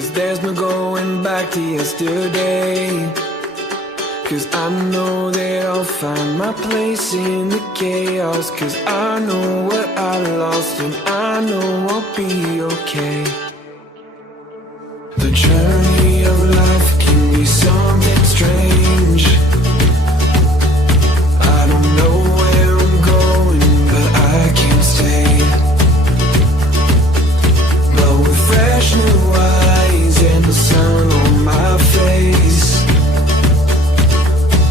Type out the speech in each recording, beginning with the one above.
'cause there's no going back to yesterday. 'Cause I know that I'll find my place in the chaos. 'Cause I know what I lost and I know I'll be okay. The journey of life can be something strange. I don't know where I'm going, but I can't stay. But with fresh new eyes and the sun on my face,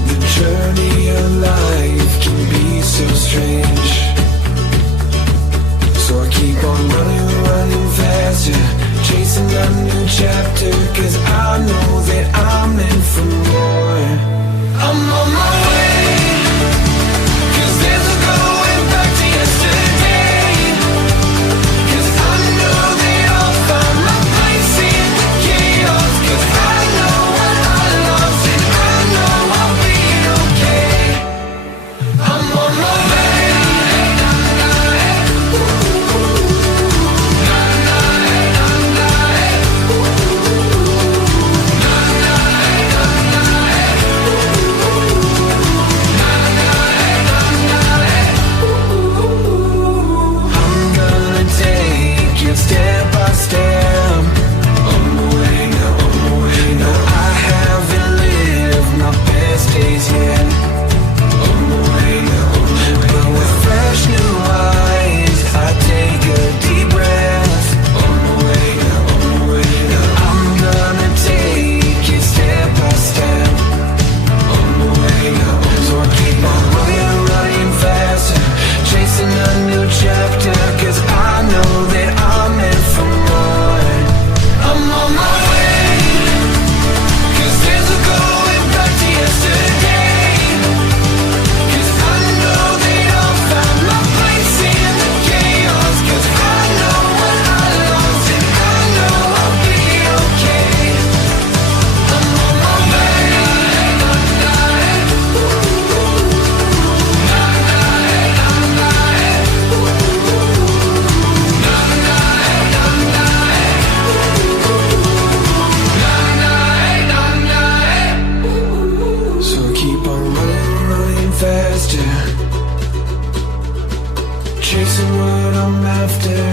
the journey of life can be so strange. So I keep on running, running faster, chasing a new chapter. 'Cause I know that I'm meant for more. I'm on my way, 'cause there's no going back to yesterday. 'Cause I know that I'll find my place in the chaos. 'Cause I know what I lost and I know I'll be okay. I'm on my way. Step by step, on the way now, on the way now. I haven't lived my best days yet. On the way now, on the way now. But with fresh new eyes, I take a deep breath. On the way now, on the way now. I'm gonna take it step by step. On the way now, so I keep on running, running faster, chasing a new chapter. 'Cause I know that I'm meant for more. I'm on my way, 'cause there's no going back to yesterday. 'Cause I know that I'll find my place in the chaos. 'Cause I know what I lost and I know I'll be okay. I'm on my way. So keep on running, running faster, chasing what I'm after.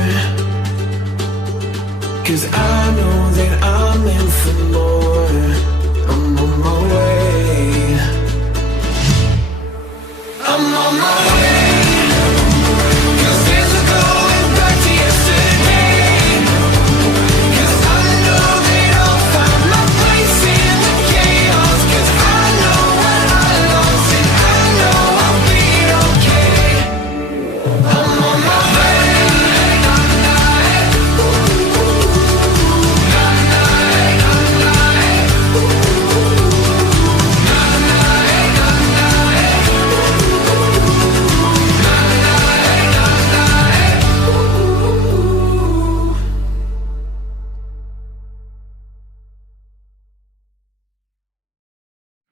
'Cause I know that I'm in for more. I'm on my way. I'm on my way. 'Cause there's no going back to yesterday. 'Cause I know that I'll find my place in the chaos. 'Cause I know what I lost and I know I'll be okay. I'm on my way.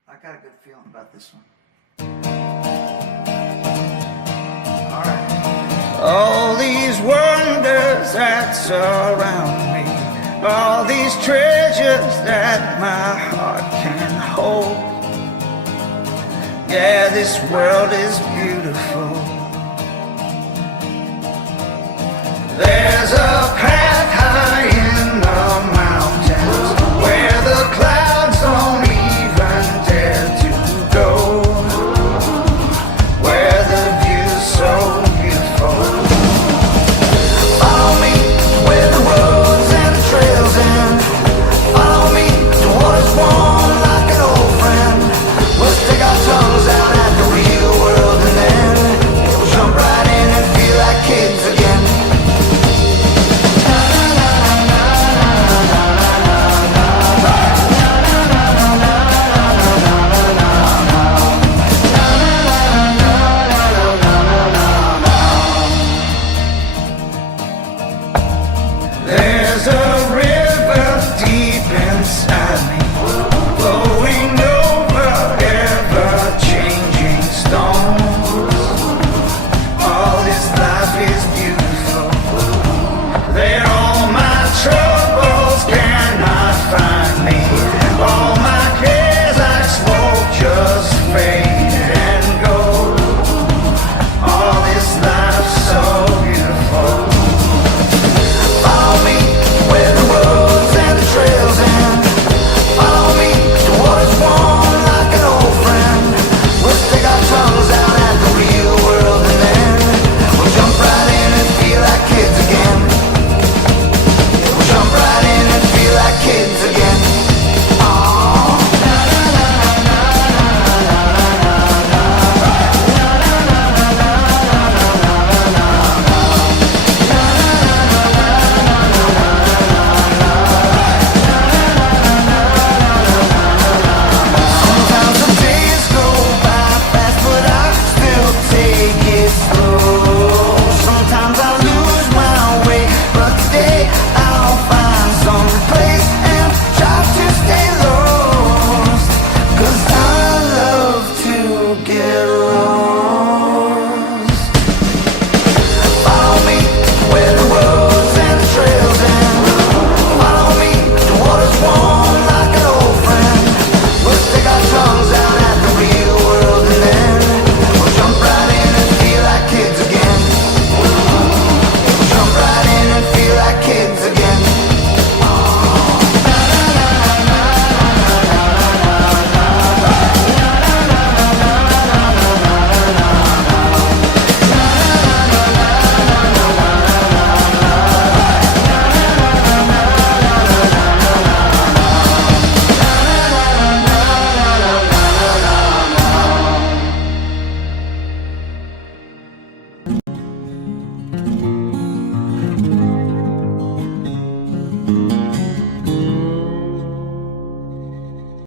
I got a good feeling about this one. All right. All these wonders that surround me, all these treasures that my heart can hold. Yeah, this world is beautiful,